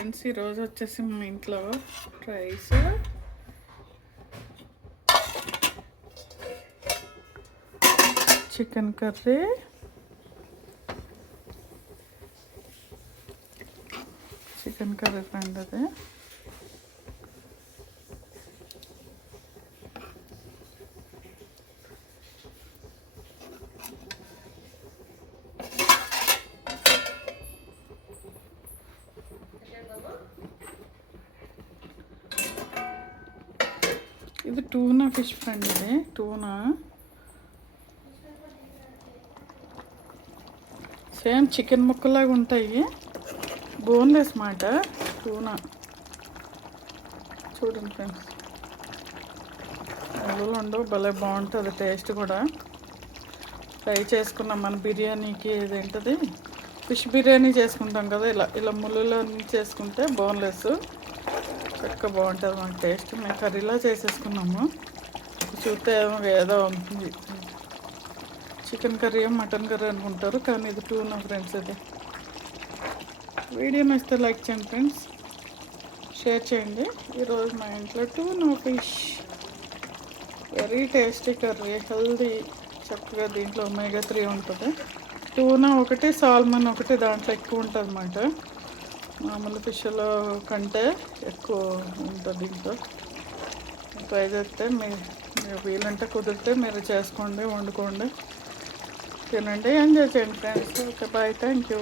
Friends ఈరోజు వచ్చేసి మా ఇంట్లో రైస్, చికెన్ కర్రీ, ఫ్రెండ్ అది. ఇది టూనా ఫిష్ ఫ్రెండ్. ఇది టూనా సేమ్ చికెన్ ముక్కలాగా ఉంటాయి, బోన్లెస్ మాట. టూనా చూడండి ఫ్రెండ్స్, ముళ్ళు ఉండవు, భలే బాగుంటుంది టేస్ట్ కూడా. ఫ్రై చేసుకున్నాం మన బిర్యానీకి, ఇదేంటది ఫిష్ బిర్యానీ చేసుకుంటాం కదా, ఇలా ఇలా ముళ్ళులో చేసుకుంటే బోన్లెస్ చక్కగా బాగుంటుంది మనకి టేస్ట్. మేము కర్రీలా చేసేసుకున్నాము. చూస్తే ఏదో చికెన్ కర్రీ మటన్ కర్రీ అనుకుంటారు, కానీ ఇది టూనా ఫ్రెండ్స్. ఇది వీడియో నచ్చితే లైక్ చేయండి ఫ్రెండ్స్, షేర్ చేయండి. ఈరోజు మా ఇంట్లో tuna fish, very tasty curry, healthy. చక్కగా దీంట్లో ఒమేగా 3 ఉంటుంది. టూనా ఒకటి, సాల్మన్ ఒకటి దాంట్లో ఎక్కువ ఉంటుంది అన్నమాట. మామూలు ఫిష్లో కంటే ఎక్కువ ఉంటుంది దీంట్లో. ట్రై చేస్తే మీరు వీలంటే కుదిరితే మీరు చేసుకోండి, వండుకోండి, తినండి, ఎంజాయ్ చేయండి friends. Okay, bye, thank you.